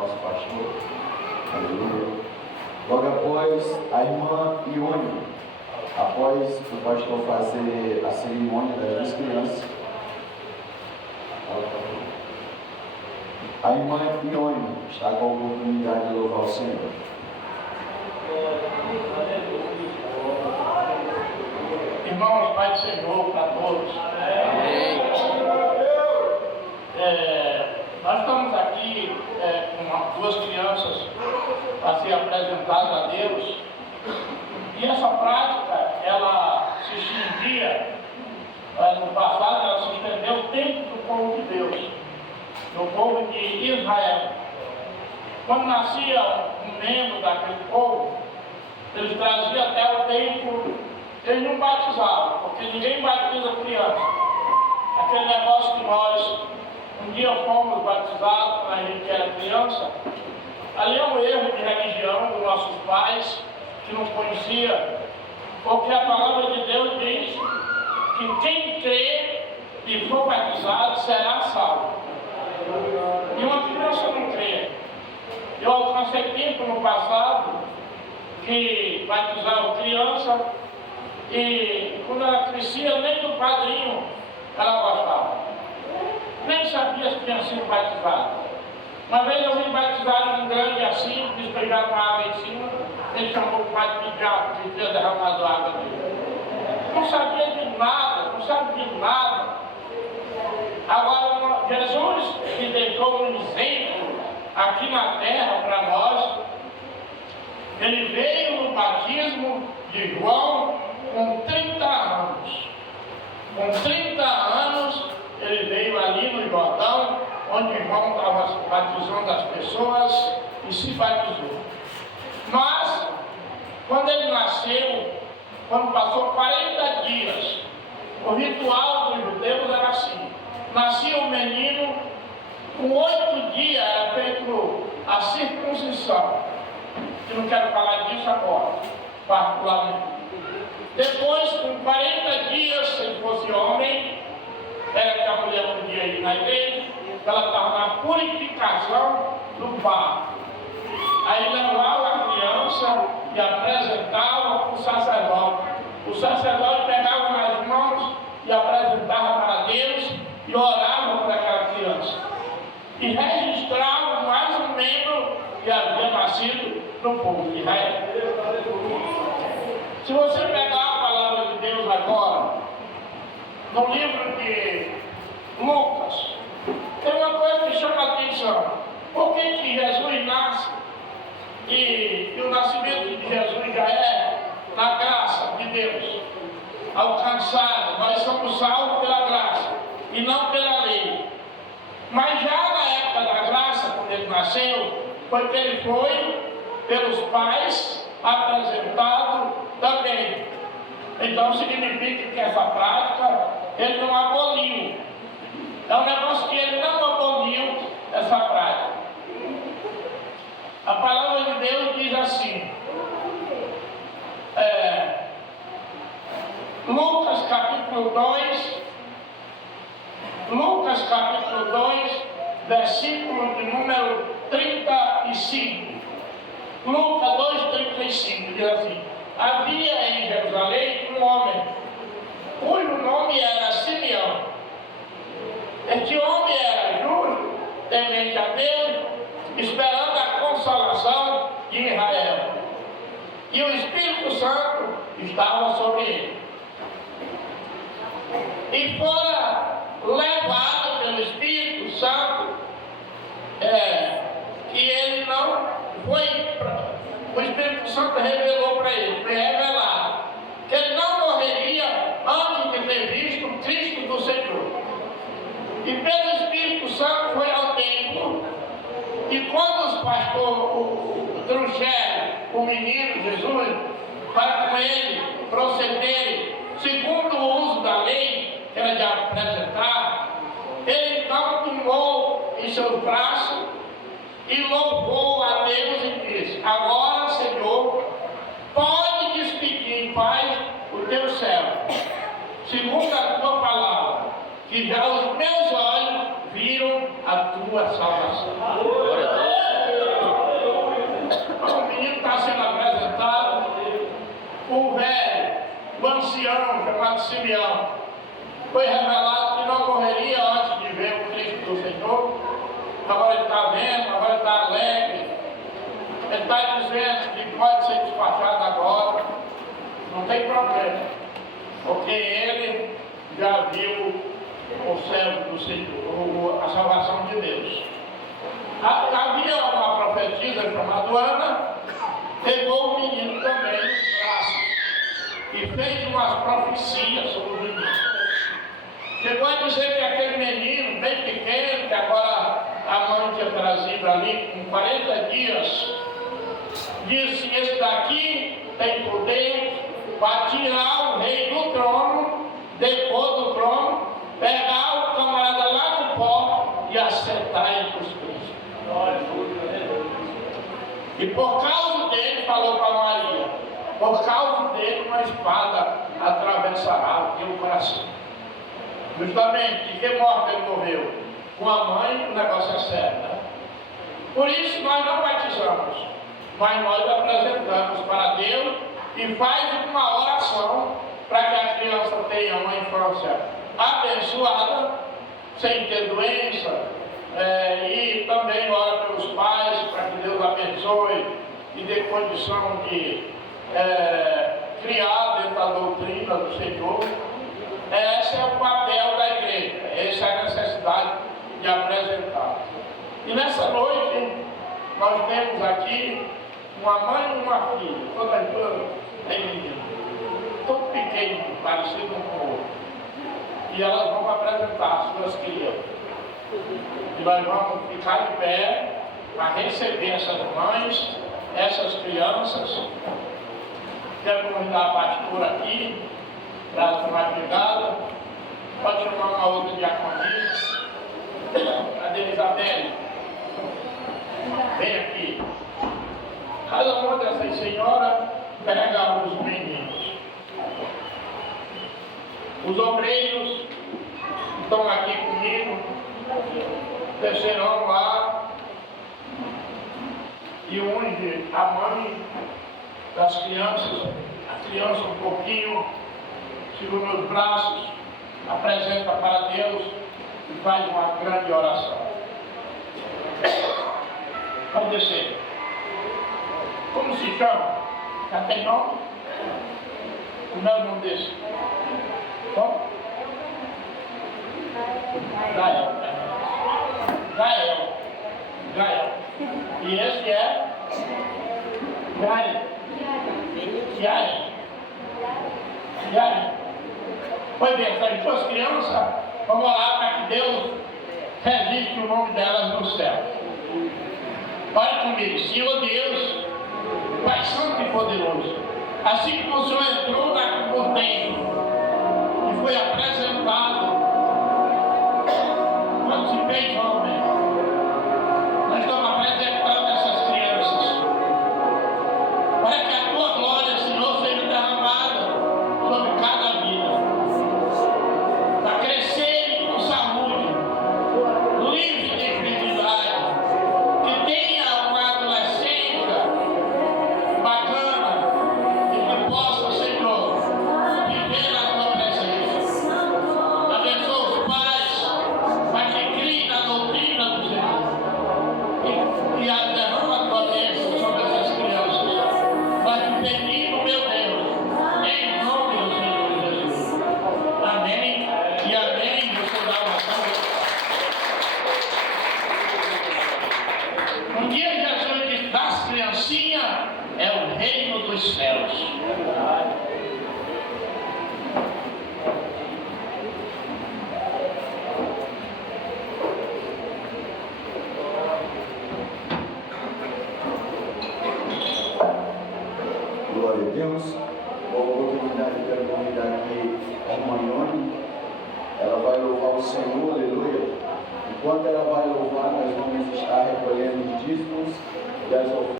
nosso pastor. Aleluia. Logo após, a irmã Ione, após o pastor fazer a cerimônia das crianças, a irmã Ione está com a oportunidade de louvar o Senhor. Irmãos, Pai do Senhor para todos. Amém. Nós estamos aqui com duas crianças para ser apresentadas a Deus. E essa prática, ela se estendia, no passado ela se estendeu dentro do povo de Deus, do povo de Israel. Quando nascia um membro daquele povo, eles traziam até o templo, eles não batizavam, porque ninguém batiza criança. Aquele negócio que nós um dia fomos batizados quando a gente era criança, ali é um erro de religião dos nossos pais, que não conhecia, porque a palavra de Deus diz que quem crê e for batizado será salvo. E uma criança não crê. Eu alcancei tempo no passado que batizava criança e quando ela crescia, nem do padrinho ela gostava. Nem sabia se tinha sido batizado. Uma vez eu vim batizar um grande assim, despejar uma água em cima, ele chamou o padre de diabo, que tinha derramado água dele. Não sabia de nada, não sabia de nada. Agora, Jesus que deixou um exemplo aqui na terra para nós, ele veio no batismo de João com 30 anos. Com 30 anos, ele veio ali no Jordão, onde João estava batizando as pessoas e se batizou. Mas, quando ele nasceu, quando passou 40 dias, o ritual dos judeus era assim: nascia um menino, com 8 dias era feito a circuncisão. Eu não quero falar disso agora, particularmente. Depois, com 40 dias, se ele fosse homem, era que a mulher podia ir na igreja, ela estava na purificação do barro. Aí levava a criança e apresentava para o sacerdote. O sacerdote pegava nas mãos e apresentava para Deus e orava por aquela criança. E registrava mais um membro que havia nascido no povo de Israel. Se você pegar a palavra de Deus agora, no livro de Lucas, tem uma coisa que chama a atenção. Por que que Jesus nasce e o nascimento de Jesus já é na graça de Deus alcançado? Nós somos salvos pela graça e não pela lei. Mas já na época da graça, quando ele nasceu, foi que ele foi pelos pais apresentado também. Então significa que essa prática ele não aboliu. É um negócio que ele não aboliu, essa prática. A palavra de Deus diz assim, Lucas capítulo 2, versículo de número 35. Lucas 2,35 diz assim: havia em Jerusalém um homem, cujo nome era Simeão. Este homem era justo, temente a Deus, esperando a consolação de Israel. E o Espírito Santo estava sobre ele. E fora levado pelo Espírito Santo, que ele não foi. O Espírito Santo revelou para ele, foi revelado, que ele não morreria antes de ter visto o Cristo do Senhor. E pelo Espírito Santo foi ao templo. E quando os pastores trouxeram o menino Jesus para com ele procederem segundo o uso da lei, que era de apresentar, ele então tomou em seus braços e louvou a Deus e disse: agora, Senhor, pode despedir em paz o teu servo, segundo a tua palavra, que já os meus olhos viram a tua salvação. Glória a Deus. chamado Simeão. Foi revelado que não morreria antes de ver o Cristo do Senhor. Agora ele está vendo, agora ele está alegre. Ele está dizendo que pode ser despachado agora. Não tem problema. Porque ele já viu o servo do Senhor, a salvação de Deus. Havia uma profetisa chamada Ana, pegou o menino também nos braços e fez umas profecias sobre o menino. Chegou a dizer que aquele menino, bem pequeno, que agora a mãe tinha trazido ali com 40 dias, disse: esse daqui tem poder para tirar o rei do trono, depois do trono, pegar o camarada lá no pó e assentar entre os príncipes. E por causa dele, falou para Maria, por causa dele uma espada atravessará o teu coração. Justamente, de que morte ele morreu? Com a mãe, o negócio é sério, né? Por isso nós não batizamos, mas nós apresentamos para Deus e faz uma oração para que a criança tenha uma infância abençoada, sem ter doença, e também ora pelos pais para que Deus abençoe e dê condição de criar dentro da doutrina do Senhor. Esse é o papel da igreja, essa é a necessidade de apresentar. E nessa noite nós temos aqui uma mãe e uma filha, todas duas têm menino, todo pequeno, parecido um com o outro. E elas vão apresentar as suas crianças. E nós vamos ficar de pé para receber essas mães, essas crianças. Quero convidar a pastora aqui para dar uma obrigada. Pode chamar uma outra diaconisa. Cadê Isabelle? Vem aqui. Cada uma dessas senhoras pega os meninos. Os obreiros que estão aqui comigo descerão lá e unge a mãe das crianças, a criança um pouquinho, segura meus braços, apresenta para Deus e faz uma grande oração. Vamos descer. Como se chama? Já tem nome? O meu nome desse? Como? Gael. Gael. E esse é Gary. Pois bem, essas duas crianças, vamos orar para que Deus registre o nome delas no céu. Olha comigo, Senhor Deus, Pai Santo e Poderoso, assim como o Senhor entrou no templo e foi apresentado quando se fez homem, nós estamos apresentando essas crianças para que a tua glória, Senhor, seja derramada sobre cada vida, para crescerem com saúde, livre de enfermidade, que tenha uma adolescência bacana e que possa, Senhor, viver na tua presença. Abençoa os pais para que criem na doutrina do Senhor e a derrama a tua bênção sobre essas crianças. Nós te pedimos, meu Deus, em nome do Senhor Jesus. Amém e amém. Você dá uma salva. Um dia Jesus disse: das criancinhas é o reino dos céus. Glória a Deus. Boa oportunidade, quero convidar aqui a irmã Ione. Ela vai louvar o Senhor, aleluia. Enquanto ela vai louvar, nós vamos estar recolhendo os dízimos e as ofertas.